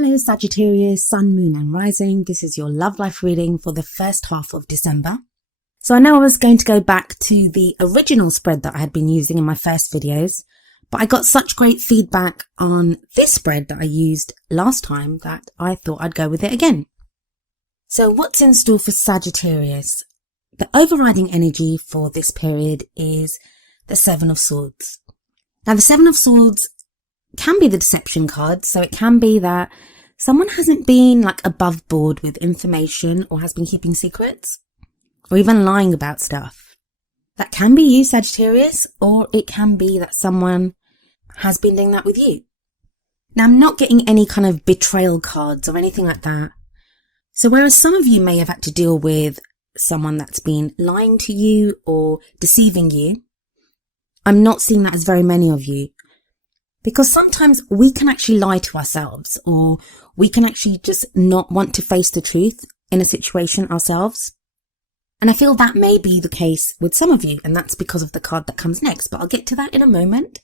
Hello Sagittarius, Sun, Moon and Rising. This is your love life reading for the first half of December. So I know I was going to go back to the original spread that I had been using in my first videos, but I got such great feedback on this spread that I used last time that I thought I'd go with it again. So what's in store for Sagittarius? The overriding energy for this period is the Seven of Swords. Now the Seven of Swords can be the deception card, so it can be that someone hasn't been above board with information or has been keeping secrets or even lying about stuff. That can be you, Sagittarius, or it can be that someone has been doing that with you. Now I'm not getting any kind of betrayal cards or anything like that. So whereas some of you may have had to deal with someone that's been lying to you or deceiving you, I'm not seeing that as very many of you. Because sometimes we can actually lie to ourselves, or we can actually just not want to face the truth in a situation ourselves. And I feel that may be the case with some of you, and that's because of the card that comes next, but I'll get to that in a moment.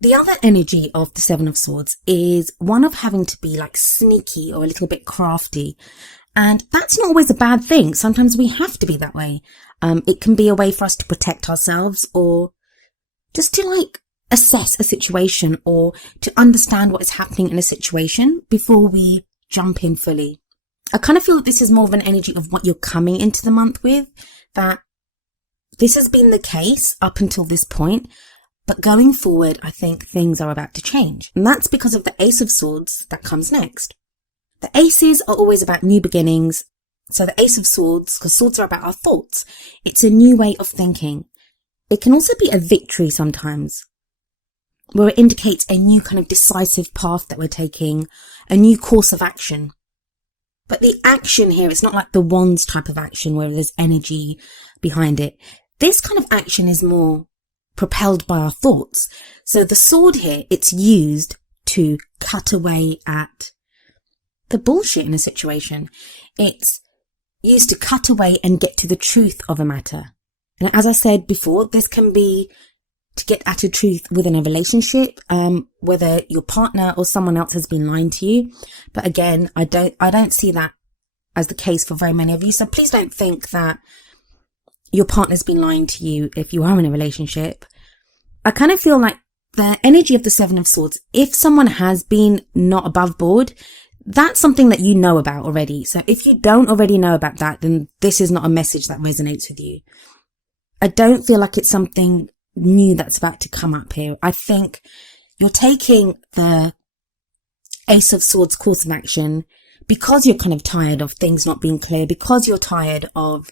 The other energy of the Seven of Swords is one of having to be sneaky or a little bit crafty. And that's not always a bad thing. Sometimes we have to be that way. It can be a way for us to protect ourselves, or just to assess a situation, or to understand what is happening in a situation before we jump in fully. I kind of feel that this is more of an energy of what you're coming into the month with, that this has been the case up until this point, but going forward, I think things are about to change. And that's because of the Ace of Swords that comes next. The Aces are always about new beginnings. So the Ace of Swords, because swords are about our thoughts, it's a new way of thinking. It can also be a victory sometimes, where it indicates a new kind of decisive path that we're taking, a new course of action. But the action here, it's not like the wands type of action where there's energy behind it. This kind of action is more propelled by our thoughts. So the sword here, it's used to cut away at the bullshit in a situation. It's used to cut away and get to the truth of a matter. And as I said before, this can be to get at a truth within a relationship, whether your partner or someone else has been lying to you. But again, I don't see that as the case for very many of you. So please don't think that your partner's been lying to you if you are in a relationship. I kind of feel like the energy of the Seven of Swords, if someone has been not above board, that's something that you know about already. So if you don't already know about that, then this is not a message that resonates with you. I don't feel like it's something new that's about to come up here. I think you're taking the Ace of Swords course of action because you're kind of tired of things not being clear, because you're tired of,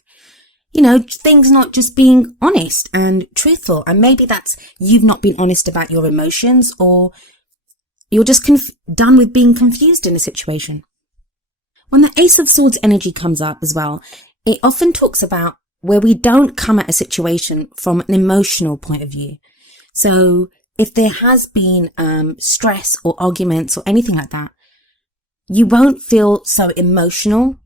things not just being honest and truthful. And maybe that's you've not been honest about your emotions, or you're just done with being confused in a situation. When the Ace of Swords energy comes up as well, it often talks about where we don't come at a situation from an emotional point of view. So if there has been stress or arguments or anything like that, you won't feel so emotional.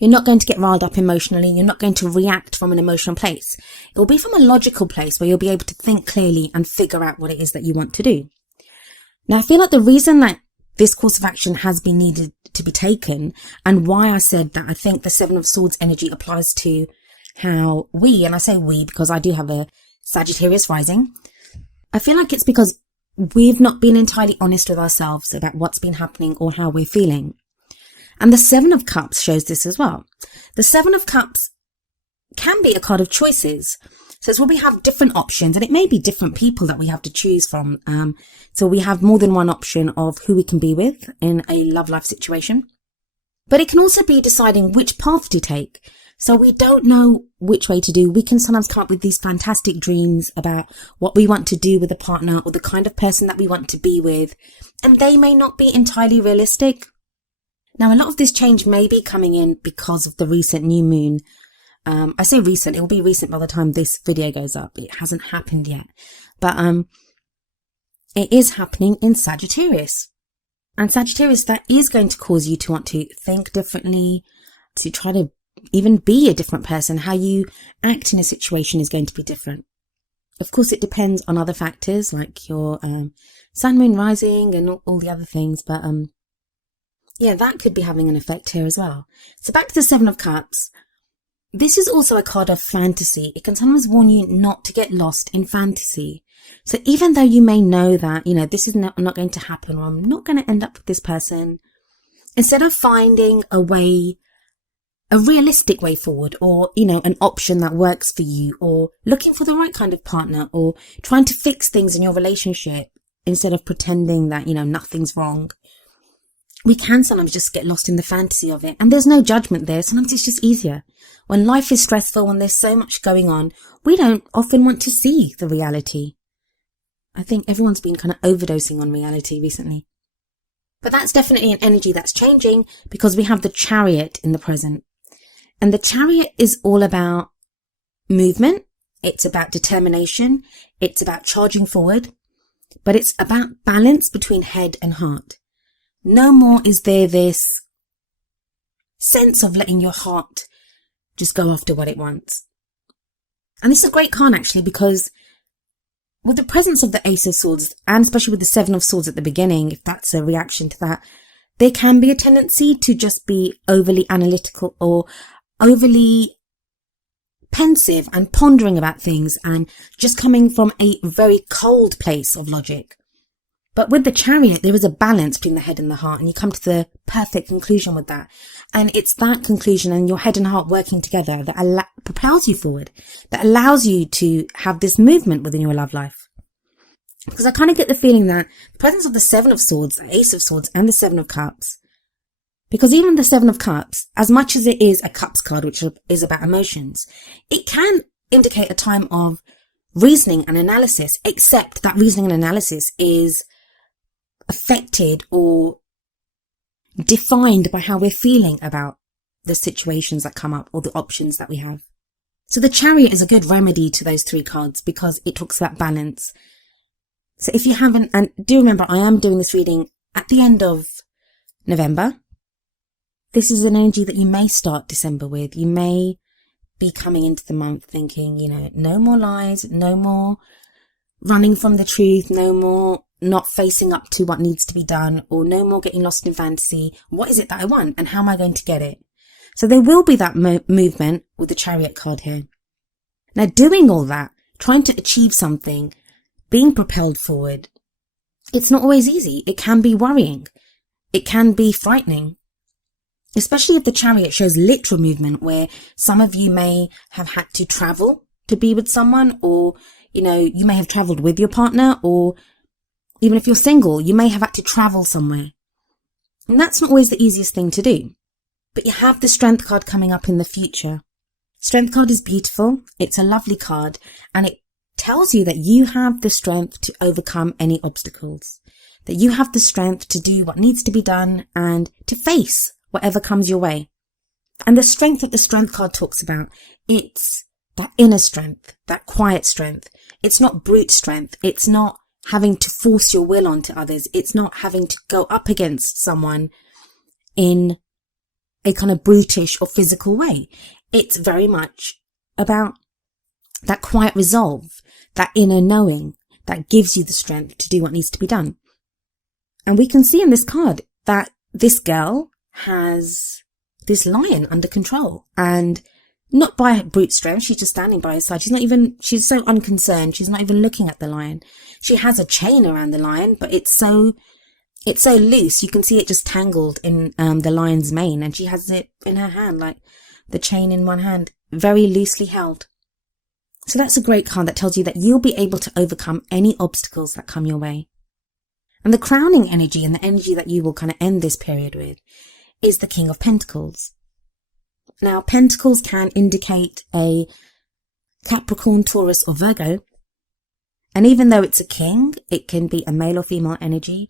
You're not going to get riled up emotionally. You're not going to react from an emotional place. It will be from a logical place where you'll be able to think clearly and figure out what it is that you want to do. Now, I feel like the reason that this course of action has been needed to be taken, and why I said that I think the Seven of Swords energy applies to how we, and I say we because I do have a Sagittarius rising, I feel like it's because we've not been entirely honest with ourselves about what's been happening or how we're feeling. And the Seven of Cups shows this as well. The Seven of Cups can be a card of choices. So it's where we have different options, and it may be different people that we have to choose from. So we have more than one option of who we can be with in a love life situation. But it can also be deciding which path to take. So we don't know which way to do. We can sometimes come up with these fantastic dreams about what we want to do with a partner or the kind of person that we want to be with, and they may not be entirely realistic. Now, a lot of this change may be coming in because of the recent new moon. I say recent, it will be recent by the time this video goes up. It hasn't happened yet, but it is happening in Sagittarius. And Sagittarius, that is going to cause you to want to think differently, to try to even be a different person. How you act in a situation is going to be different. Of course, it depends on other factors like your sun, moon, rising and all the other things. But Yeah, that could be having an effect here as well. So back to the Seven of Cups. This is also a card of fantasy. It can sometimes warn you not to get lost in fantasy. So even though you may know that, this is not going to happen, or I'm not going to end up with this person, instead of finding a realistic way forward, or, an option that works for you, or looking for the right kind of partner, or trying to fix things in your relationship instead of pretending that, nothing's wrong, we can sometimes just get lost in the fantasy of it. And there's no judgment there. Sometimes it's just easier. When life is stressful, when there's so much going on, we don't often want to see the reality. I think everyone's been kind of overdosing on reality recently. But that's definitely an energy that's changing, because we have the Chariot in the present. And the Chariot is all about movement. It's about determination. It's about charging forward. But it's about balance between head and heart. No more is there this sense of letting your heart just go after what it wants. And this is a great card, actually, because with the presence of the Ace of Swords, and especially with the Seven of Swords at the beginning, if that's a reaction to that, there can be a tendency to just be overly analytical or overly pensive and pondering about things, and just coming from a very cold place of logic. But with the Chariot, there is a balance between the head and the heart, and you come to the perfect conclusion with that. And it's that conclusion and your head and heart working together that propels you forward, that allows you to have this movement within your love life. Because I kind of get the feeling that the presence of the Seven of Swords, the Ace of Swords, and the Seven of Cups, because even the Seven of Cups, as much as it is a Cups card, which is about emotions, it can indicate a time of reasoning and analysis, except that reasoning and analysis is affected or defined by how we're feeling about the situations that come up or the options that we have. So the Chariot is a good remedy to those three cards, because it talks about balance. So if you haven't, and do remember, I am doing this reading at the end of November. This is an energy that you may start December with. You may be coming into the month thinking, no more lies, no more running from the truth, no more not facing up to what needs to be done, or no more getting lost in fantasy. What is it that I want, and how am I going to get it? So there will be that movement with the Chariot card here. Now, doing all that, trying to achieve something, being propelled forward, it's not always easy. It can be worrying. It can be frightening. Especially if the Chariot shows literal movement, where some of you may have had to travel to be with someone, or, you may have traveled with your partner, or even if you're single, you may have had to travel somewhere. And that's not always the easiest thing to do. But you have the Strength card coming up in the future. Strength card is beautiful. It's a lovely card, and it tells you that you have the strength to overcome any obstacles, that you have the strength to do what needs to be done and to face whatever comes your way. And the strength that the Strength card talks about, it's that inner strength, that quiet strength. It's not brute strength. It's not having to force your will onto others. It's not having to go up against someone in a kind of brutish or physical way. It's very much about that quiet resolve, that inner knowing that gives you the strength to do what needs to be done. And we can see in this card that this girl has this lion under control, and not by brute strength. She's just standing by his side. She's so unconcerned. She's not even looking at the lion. She has a chain around the lion, but it's so loose. You can see it just tangled in the lion's mane, and she has it in her hand, like the chain in one hand, very loosely held. So that's a great card that tells you that you'll be able to overcome any obstacles that come your way. And the crowning energy, and the energy that you will kind of end this period with, is the King of Pentacles. Now, Pentacles can indicate a Capricorn, Taurus, or Virgo. And even though it's a king, it can be a male or female energy.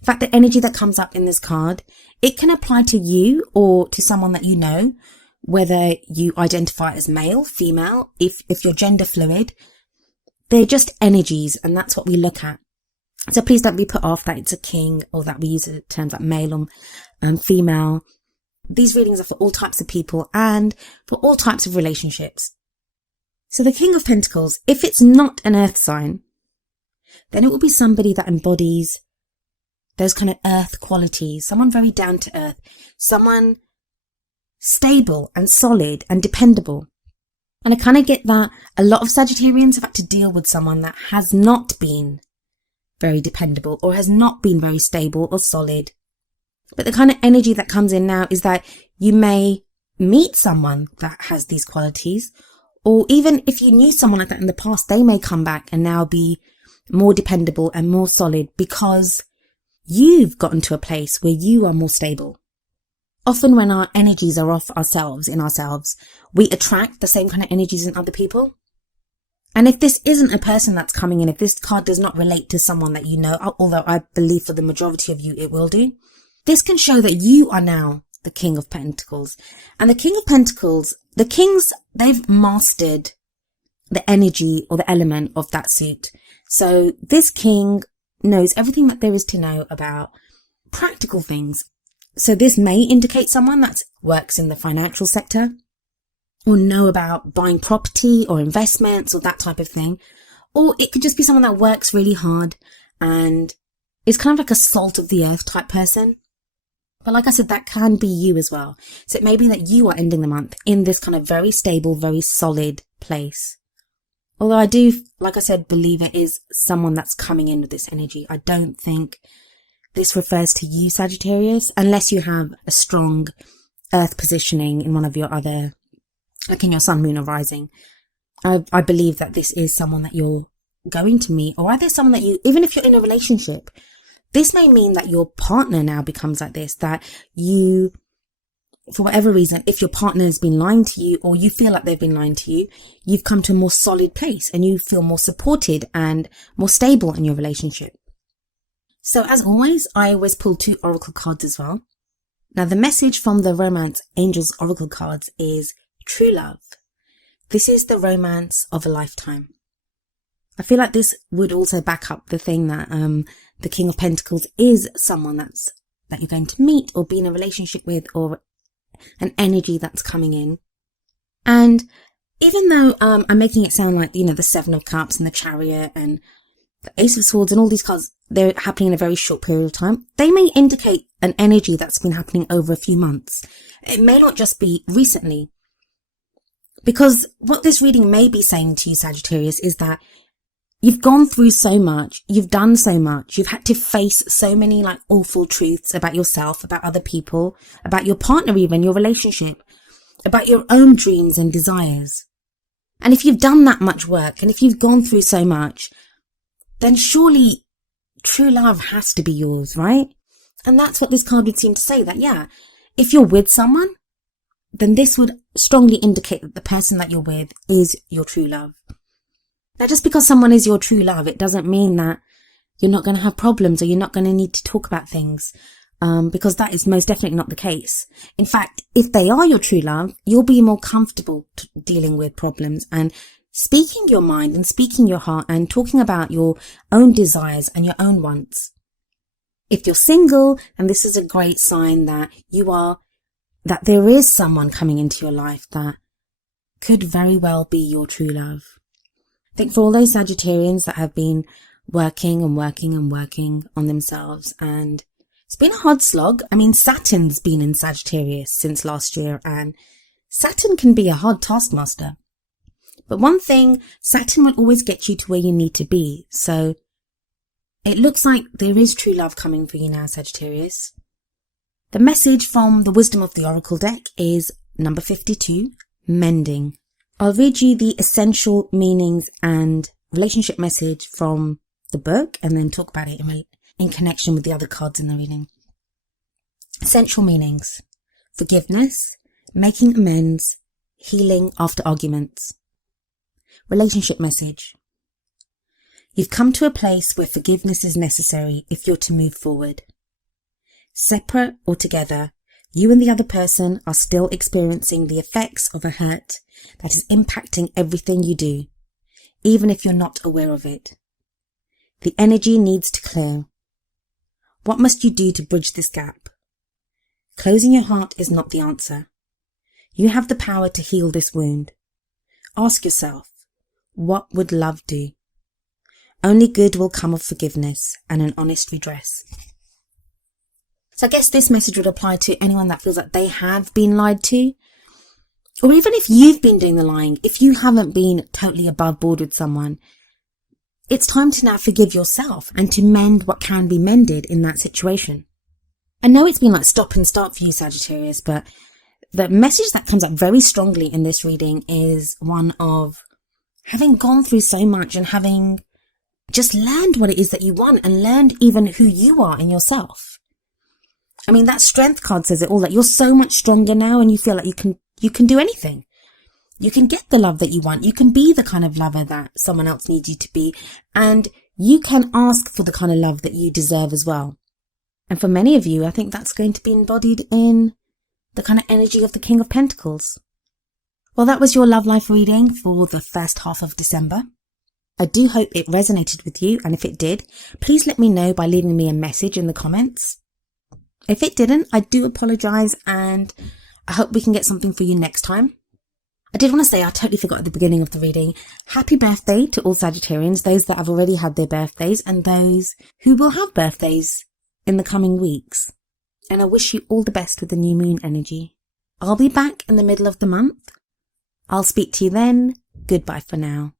In fact, the energy that comes up in this card, it can apply to you or to someone that you know, whether you identify as male, female, if you're gender fluid. They're just energies, and that's what we look at. So please don't be put off that it's a king, or that we use terms like male or female. These readings are for all types of people and for all types of relationships. So the King of Pentacles, if it's not an earth sign, then it will be somebody that embodies those kind of earth qualities, someone very down to earth, someone stable and solid and dependable. And I kind of get that a lot of Sagittarians have had to deal with someone that has not been very dependable or has not been very stable or solid. But the kind of energy that comes in now is that you may meet someone that has these qualities, or even if you knew someone like that in the past, they may come back and now be more dependable and more solid because you've gotten to a place where you are more stable. Often when our energies are off in ourselves, we attract the same kind of energies in other people. And if this isn't a person that's coming in, if this card does not relate to someone that you know, although I believe for the majority of you it will do, this can show that you are now the King of Pentacles. And the King of Pentacles, the kings, they've mastered the energy or the element of that suit. So this king knows everything that there is to know about practical things. So this may indicate someone that works in the financial sector, or know about buying property or investments or that type of thing. Or it could just be someone that works really hard and is kind of like a salt of the earth type person. But like I said, that can be you as well. So it may be that you are ending the month in this kind of very stable, very solid place. Although I do, like I said, believe it is someone that's coming in with this energy. I don't think this refers to you, Sagittarius, unless you have a strong earth positioning in one of your other, like in your sun, moon or rising. I believe that this is someone that you're going to meet, or either someone that you, even if you're in a relationship, this may mean that your partner now becomes like this, that you, for whatever reason, if your partner has been lying to you or you feel like they've been lying to you, you've come to a more solid place and you feel more supported and more stable in your relationship. So as always, I always pull 2 oracle cards as well. Now the message from the Romance Angels oracle cards is true love. This is the romance of a lifetime. I feel like this would also back up the thing that the King of Pentacles is someone that you're going to meet or be in a relationship with, or an energy that's coming in. And even though I'm making it sound like, the 7 of Cups and the Chariot and the Ace of Swords and all these cards, they're happening in a very short period of time, they may indicate an energy that's been happening over a few months. It may not just be recently. Because what this reading may be saying to you, Sagittarius, is that you've gone through so much, you've done so much, you've had to face so many awful truths about yourself, about other people, about your partner even, your relationship, about your own dreams and desires. And if you've done that much work, and if you've gone through so much, then surely true love has to be yours, right? And that's what this card would seem to say, that if you're with someone, then this would strongly indicate that the person that you're with is your true love. Now, just because someone is your true love, it doesn't mean that you're not going to have problems or you're not going to need to talk about things, because that is most definitely not the case. In fact, if they are your true love, you'll be more comfortable dealing with problems and speaking your mind and speaking your heart and talking about your own desires and your own wants. If you're single, then this is a great sign that that there is someone coming into your life that could very well be your true love. I think for all those Sagittarians that have been working and working and working on themselves, and it's been a hard slog. I mean, Saturn's been in Sagittarius since last year, and Saturn can be a hard taskmaster. But one thing, Saturn will always get you to where you need to be. So it looks like there is true love coming for you now, Sagittarius. The message from the Wisdom of the Oracle deck is number 52, mending. I'll read you the essential meanings and relationship message from the book and then talk about it in connection with the other cards in the reading. Essential meanings: forgiveness, making amends, healing after arguments. Relationship message: you've come to a place where forgiveness is necessary if you're to move forward. Separate or together, you and the other person are still experiencing the effects of a hurt that is impacting everything you do, even if you're not aware of it. The energy needs to clear. What must you do to bridge this gap? Closing your heart is not the answer. You have the power to heal this wound. Ask yourself, what would love do? Only good will come of forgiveness and an honest redress. So I guess this message would apply to anyone that feels like they have been lied to. Or even if you've been doing the lying, if you haven't been totally above board with someone, it's time to now forgive yourself and to mend what can be mended in that situation. I know it's been like stop and start for you, Sagittarius, but the message that comes up very strongly in this reading is one of having gone through so much and having just learned what it is that you want and learned even who you are in yourself. I mean, that strength card says it all, that you're so much stronger now and you feel like you can do anything. You can get the love that you want. You can be the kind of lover that someone else needs you to be. And you can ask for the kind of love that you deserve as well. And for many of you, I think that's going to be embodied in the kind of energy of the King of Pentacles. Well, that was your love life reading for the first half of December. I do hope it resonated with you. And if it did, please let me know by leaving me a message in the comments. If it didn't, I do apologize and I hope we can get something for you next time. I did want to say, I totally forgot at the beginning of the reading, happy birthday to all Sagittarians, those that have already had their birthdays and those who will have birthdays in the coming weeks. And I wish you all the best with the new moon energy. I'll be back in the middle of the month. I'll speak to you then. Goodbye for now.